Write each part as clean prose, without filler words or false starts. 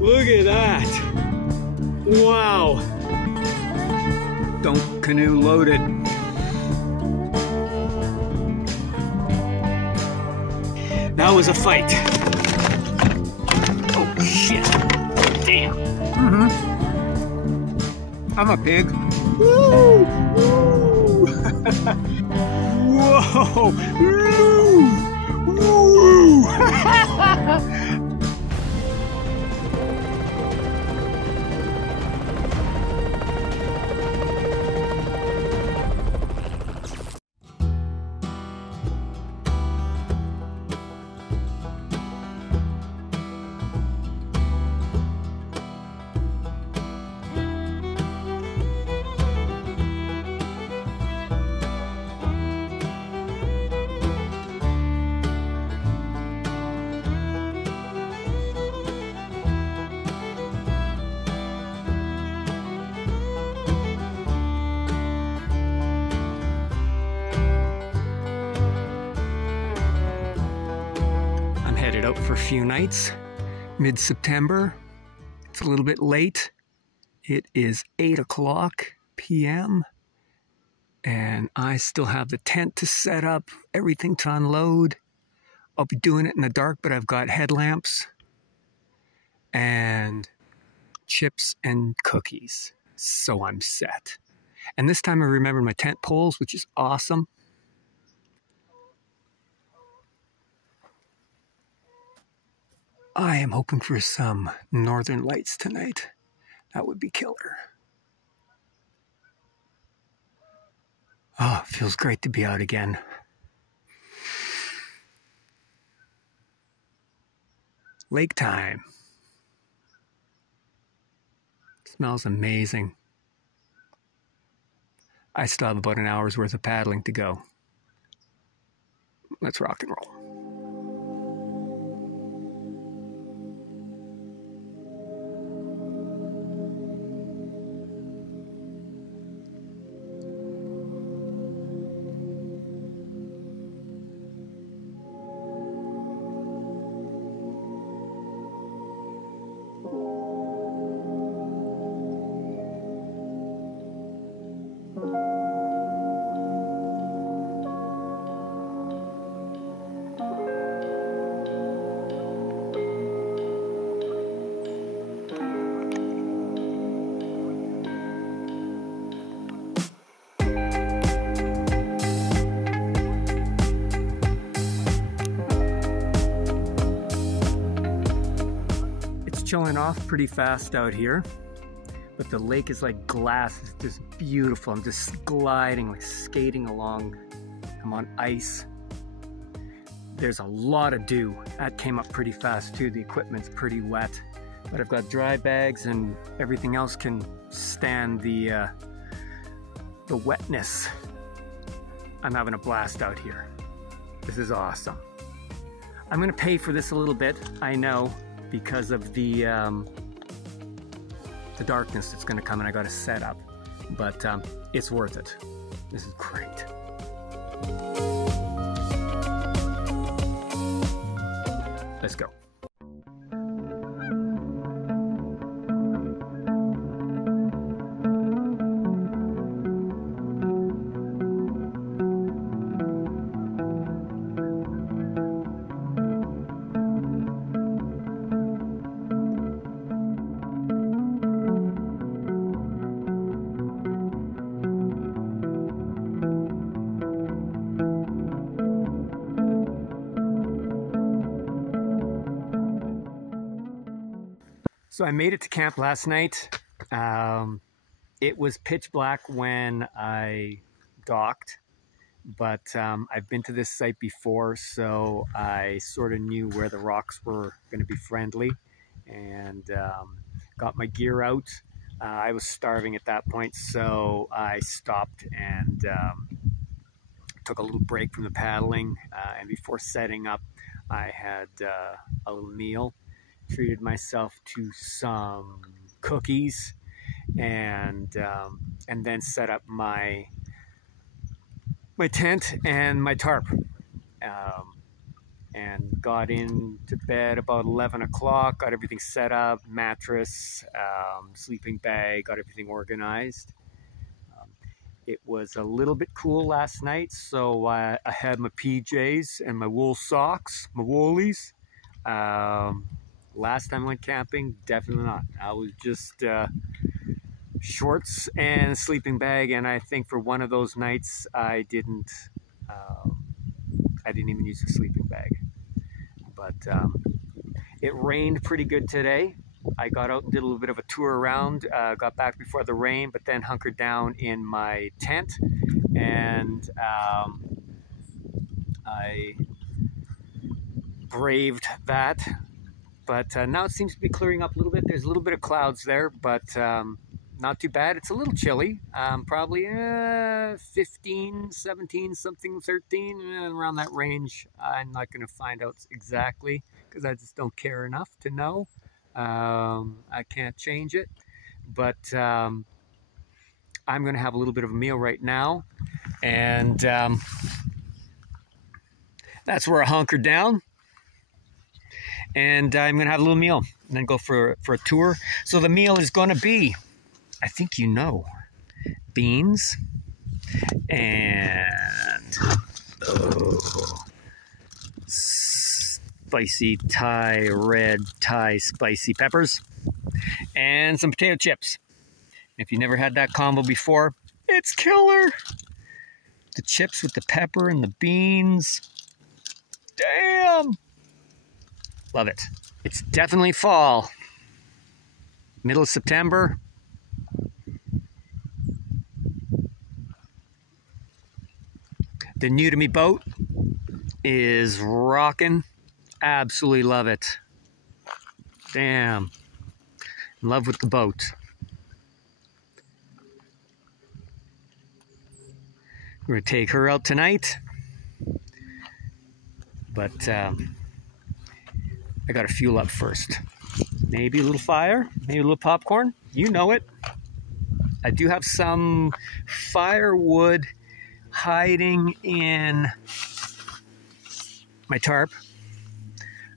Look at that. Wow. Don't canoe loaded. That was a fight. Oh shit. Damn. I'm a pig. Woo! Woo! Whoa! Woo! Woo! Out for a few nights, mid-September. It's a little bit late. It is 8:00 p.m. and I still have the tent to set up, everything to unload. I'll be doing it in the dark, but I've got headlamps and chips and cookies, so I'm set. And this time I remembered my tent poles, which is awesome. I am hoping for some northern lights tonight. That would be killer. Oh, it feels great to be out again. Lake time. Smells amazing. I still have about an hour's worth of paddling to go. Let's rock and roll. Chilling off pretty fast out here, but the lake is like glass. It's just beautiful. I'm just gliding, like skating along. I'm on ice. There's a lot of dew. That came up pretty fast too. The equipment's pretty wet, but I've got dry bags and everything else can stand the wetness. I'm having a blast out here. This is awesome. I'm gonna pay for this a little bit, I know, because of the darkness that's gonna come and I gotta set up, but it's worth it. This is great. Let's go. So I made it to camp last night. It was pitch black when I docked, but I've been to this site before, so I sort of knew where the rocks were going to be friendly, and got my gear out. I was starving at that point, so I stopped and took a little break from the paddling, and before setting up, I had a little meal. Treated myself to some cookies, and then set up my tent and my tarp. and got into bed about 11 o'clock, got everything set up, mattress, sleeping bag, got everything organized. It was a little bit cool last night, so I had my PJs and my wool socks, my woolies. Last time I went camping, definitely not. I was just shorts and sleeping bag, and I think for one of those nights I didn't even use a sleeping bag. But it rained pretty good today. I got out and did a little bit of a tour around, got back before the rain, but then hunkered down in my tent, and I braved that. But now it seems to be clearing up a little bit. There's a little bit of clouds there, but not too bad. It's a little chilly, probably 15, 17, something 13, around that range. I'm not going to find out exactly because I just don't care enough to know. I can't change it, but I'm going to have a little bit of a meal right now, and that's where I hunker down. And I'm going to have a little meal and then go for a tour. So the meal is going to be, I think you know, beans and spicy red Thai spicy peppers and some potato chips. If you never had that combo before, it's killer. The chips with the pepper and the beans. Damn. Love it. It's definitely fall. Middle of September. The new to me boat is rocking. Absolutely love it. Damn. In love with the boat. We're going to take her out tonight. But I got to fuel up first. Maybe a little fire, maybe a little popcorn. You know it. I do have some firewood hiding in my tarp.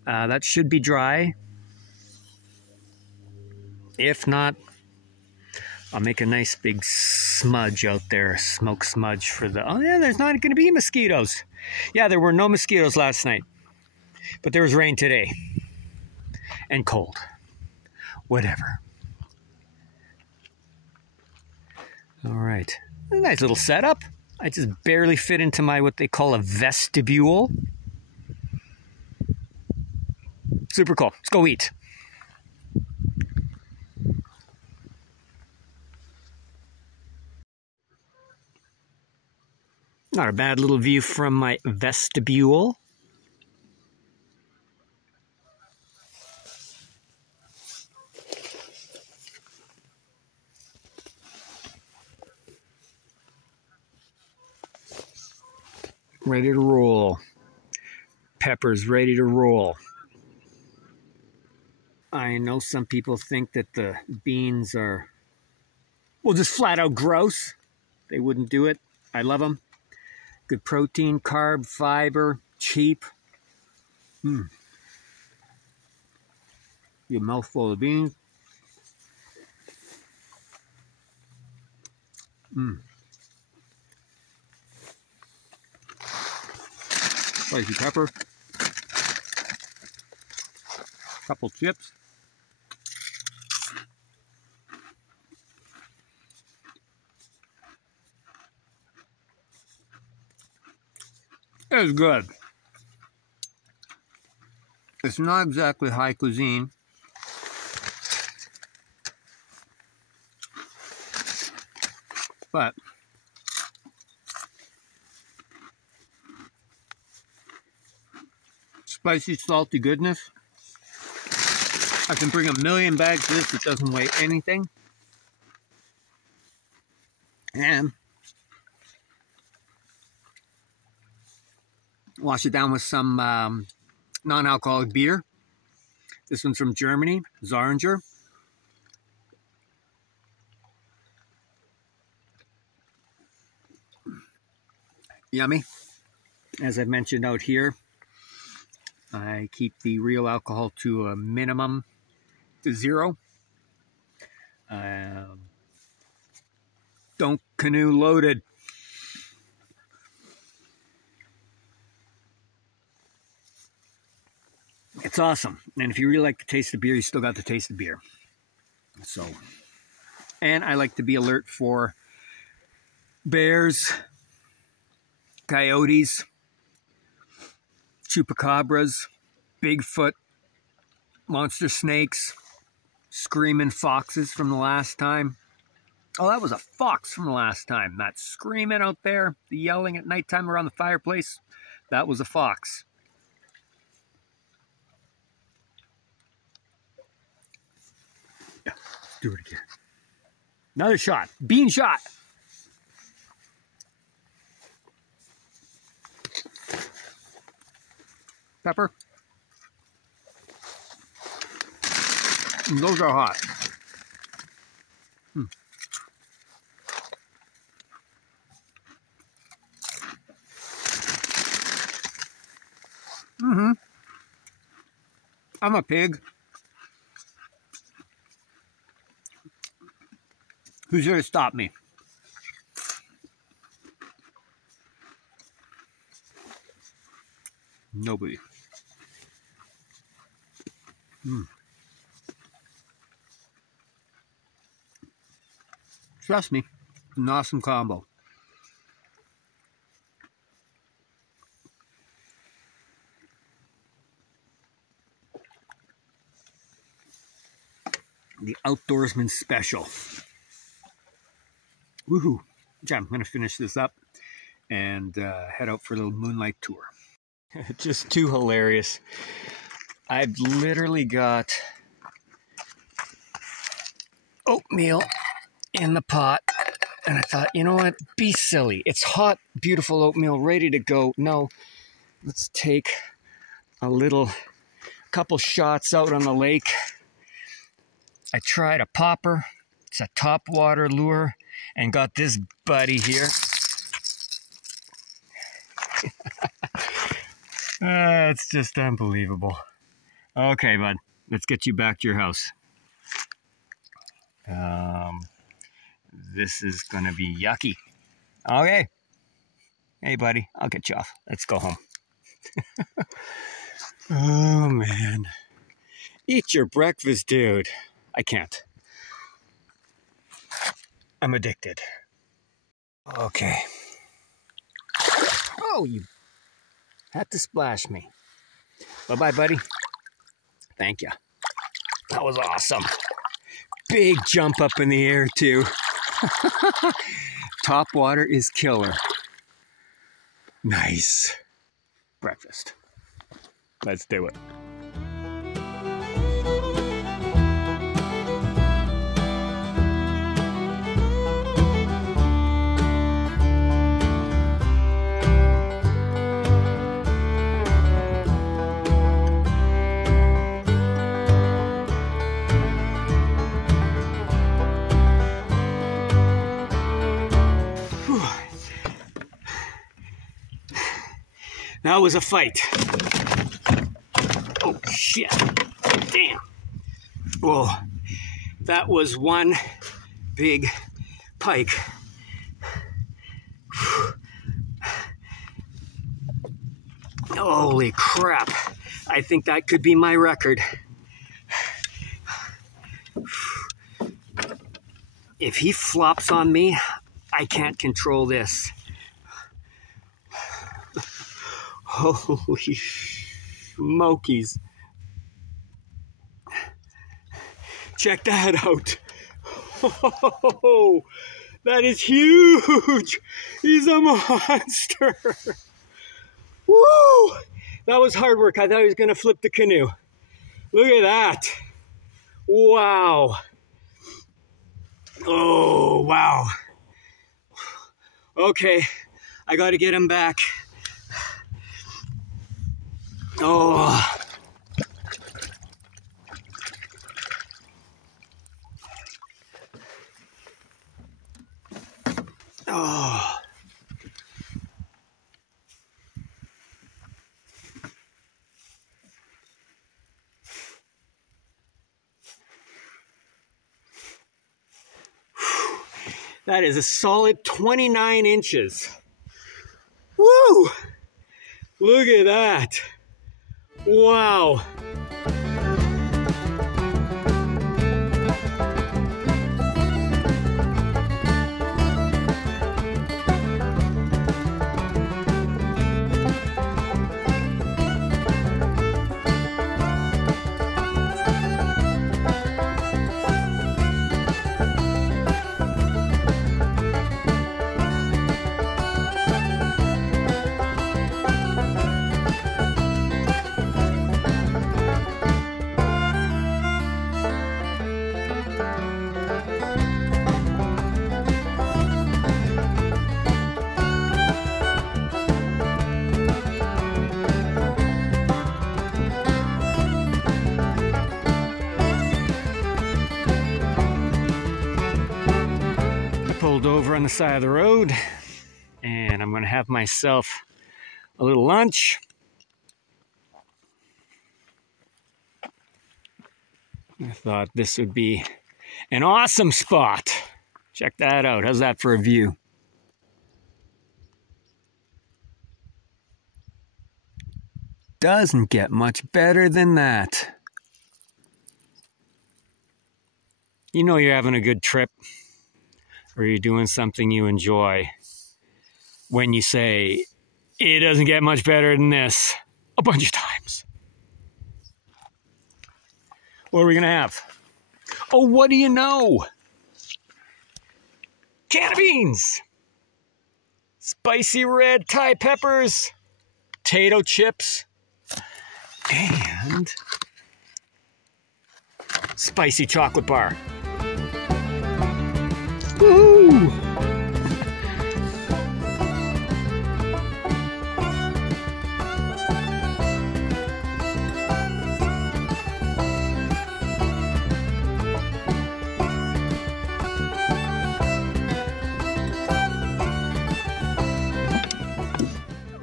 That should be dry. If not, I'll make a nice big smudge out there, smoke smudge for the... Oh yeah, there's not going to be mosquitoes. Yeah, there were no mosquitoes last night, but there was rain today. And cold. Whatever. All right. A nice little setup. I just barely fit into my what they call a vestibule. Super cool. Let's go eat. Not a bad little view from my vestibule. Ready to roll. Peppers ready to roll. I know some people think that the beans are, well, just flat out gross. They wouldn't do it. I love them. Good protein, carb, fiber, cheap. You a mouthful of beans. Spicy pepper. Couple chips. It's good. It's not exactly high cuisine. But spicy, salty goodness. I can bring a million bags of this. It doesn't weigh anything. And wash it down with some non-alcoholic beer. This one's from Germany, Zaringer. Yummy. As I've mentioned out here, I keep the real alcohol to a minimum to 0. Don't canoe loaded. It's awesome. And if you really like the taste of beer, you still got the taste of beer. So, and I like to be alert for bears, coyotes, chupacabras, Bigfoot, monster snakes, screaming foxes from the last time. Oh, that was a fox from the last time. That screaming out there, the yelling at nighttime around the fireplace, that was a fox. Yeah, do it again. Another shot. Bean shot. Pepper. Those are hot. I'm a pig. Who's here to stop me? Nobody. Trust me, an awesome combo. The Outdoorsman Special. Woohoo! Yeah, I'm going to finish this up and head out for a little moonlight tour. Just too hilarious. I've literally got oatmeal in the pot, and I thought, you know what? Be silly. It's hot, beautiful oatmeal ready to go. No, let's take a couple shots out on the lake. I tried a popper. It's a topwater lure, and got this buddy here. It's just unbelievable. Okay, bud, let's get you back to your house. This is gonna be yucky. Okay. Hey, buddy, I'll get you off. Let's go home. Oh, man. Eat your breakfast, dude. I can't. I'm addicted. Okay. Oh, you had to splash me. Bye-bye, buddy. Thank you. That was awesome. Big jump up in the air, too. Top water is killer. Nice. Breakfast. Let's do it. That was a fight. Oh, shit. Damn. Whoa. That was one big pike. Holy crap. I think that could be my record. If he flops on me, I can't control this. Holy smokies. Check that out. Oh, that is huge. He's a monster. Woo! That was hard work. I thought he was going to flip the canoe. Look at that. Wow. Oh, wow. Okay, I got to get him back. Oh. Oh. That is a solid 29 inches. Woo! Look at that. Wow. Pulled over on the side of the road, and I'm going to have myself a little lunch. I thought this would be an awesome spot. Check that out. How's that for a view? Doesn't get much better than that. You know you're having a good trip, or you're doing something you enjoy, when you say, it doesn't get much better than this, a bunch of times. What are we gonna have? Oh, what do you know? Can of beans, spicy red Thai peppers, potato chips, and spicy chocolate bar. Woo!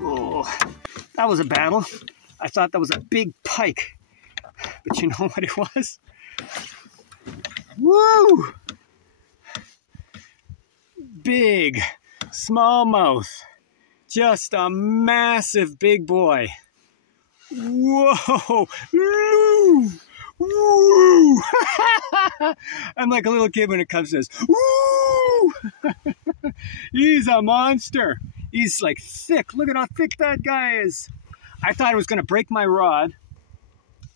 Oh, that was a battle. I thought that was a big pike, but you know what it was? Woo! Big smallmouth, just a massive big boy. Whoa! Woo! Woo! I'm like a little kid when it comes to this. Woo! He's a monster. He's like thick. Look at how thick that guy is. I thought it was going to break my rod,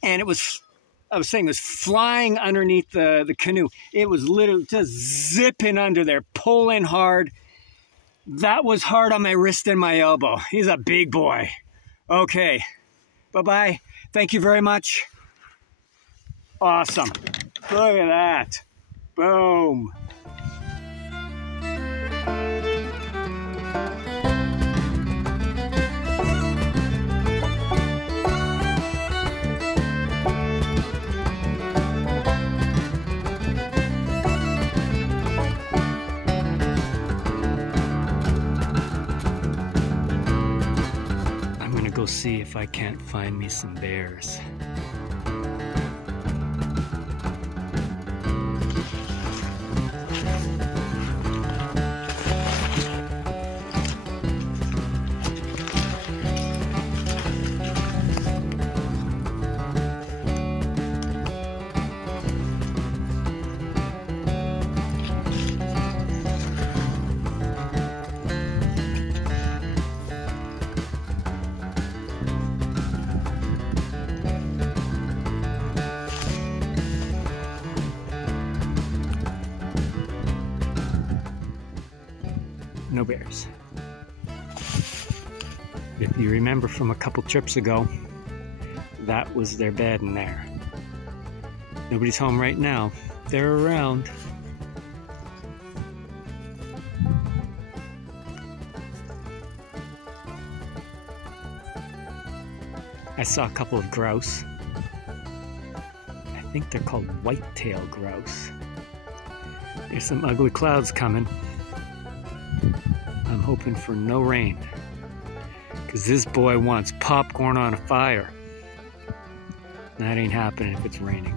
and it was, I was saying, it was flying underneath the canoe. It was literally just zipping under there, pulling hard. That was hard on my wrist and my elbow. He's a big boy. Okay, bye-bye. Thank you very much. Awesome. Look at that. Boom. Go see if I can't find me some bears. No bears. If you remember from a couple trips ago, that was their bed in there. Nobody's home right now. They're around. I saw a couple of grouse. I think they're called white-tailed grouse. There's some ugly clouds coming. I'm hoping for no rain, because this boy wants popcorn on a fire. That ain't happening if it's raining.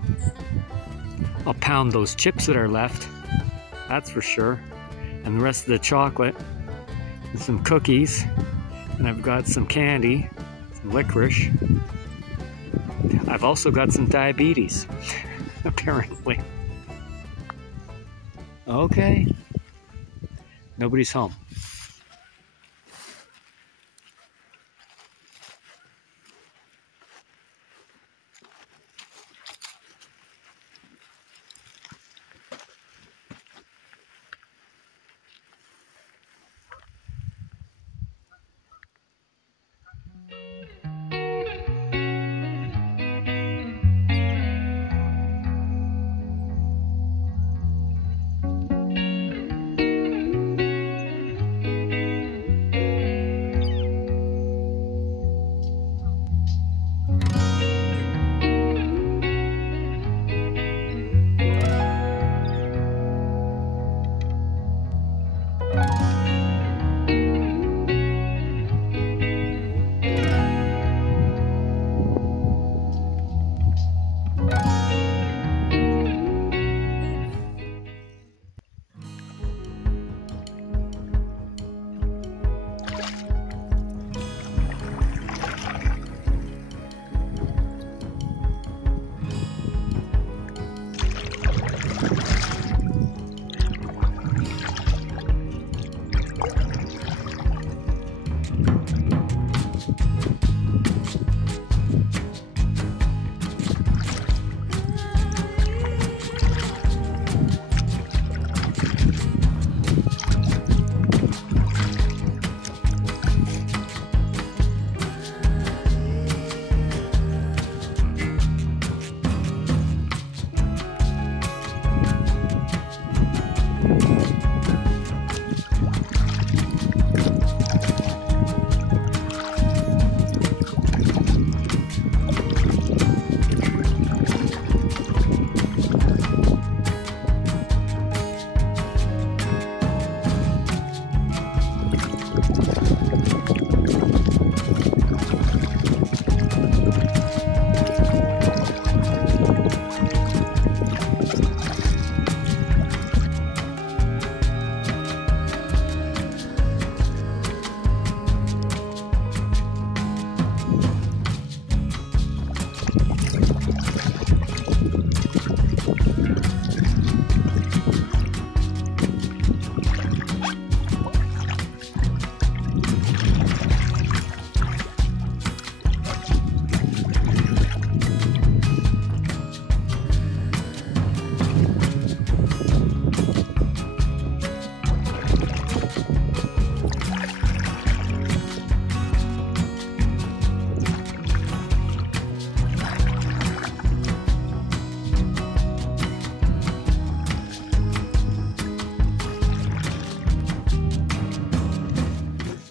I'll pound those chips that are left, that's for sure. and the rest of the chocolate, and some cookies, and I've got some candy, some licorice. I've also got some diabetes, apparently. Okay, nobody's home.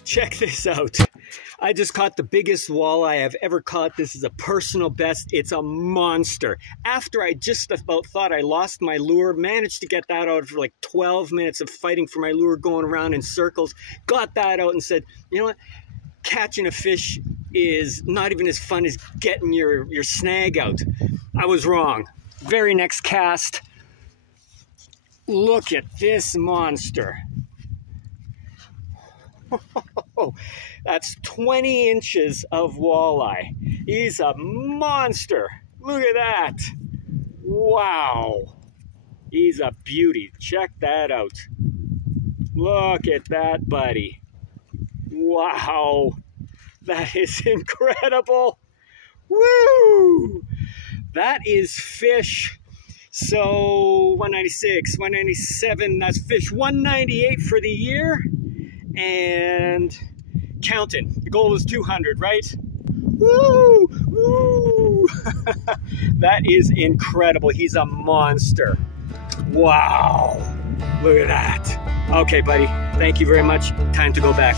Check this out. I just caught the biggest walleye I've ever caught. This is a personal best. It's a monster. After I just about thought I lost my lure, managed to get that out for like 12 minutes of fighting for my lure, going around in circles, got that out and said, you know what? Catching a fish is not even as fun as getting your snag out. I was wrong. Very next cast. Look at this monster. That's 20 inches of walleye. He's a monster. Look at that. Wow. He's a beauty. Check that out. Look at that, buddy. Wow. That is incredible. Woo! That is fish. So 196, 197, that's fish 198 for the year. And counting. The goal was 200, right? Woo! Woo! That is incredible. He's a monster. Wow. Look at that. Okay, buddy. Thank you very much. Time to go back.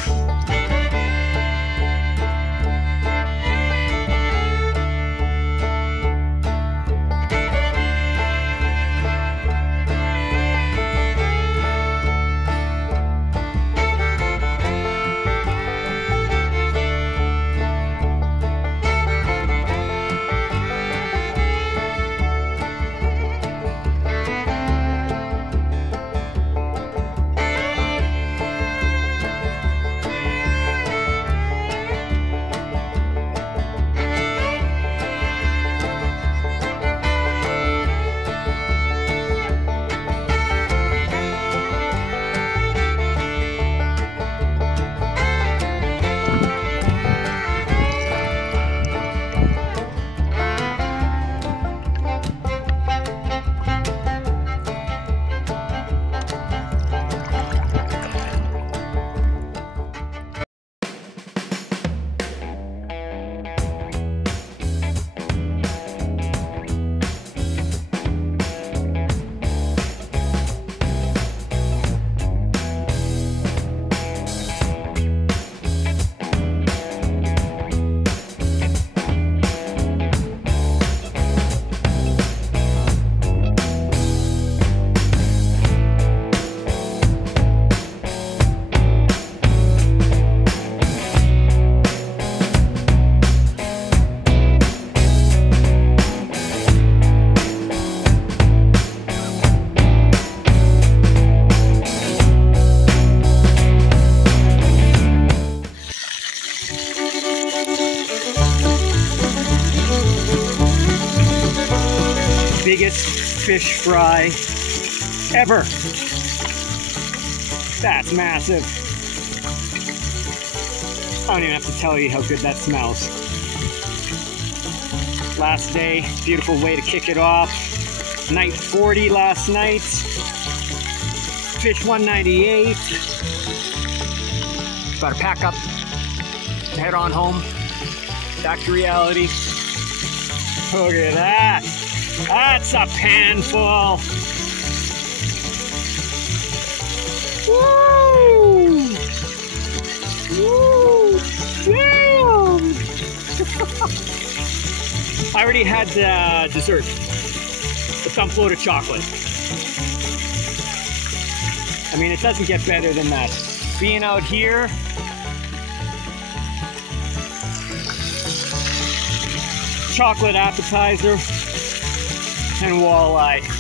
biggest fish fry ever. That's massive. I don't even have to tell you how good that smells. Last day, beautiful way to kick it off. Night 40 last night. Fish 198. About to pack up, head on home, back to reality. Look at that. That's a pan full. Woo! Woo! Damn! I already had dessert. A thumb float of chocolate. I mean, it doesn't get better than that. Being out here, chocolate appetizer and walleye.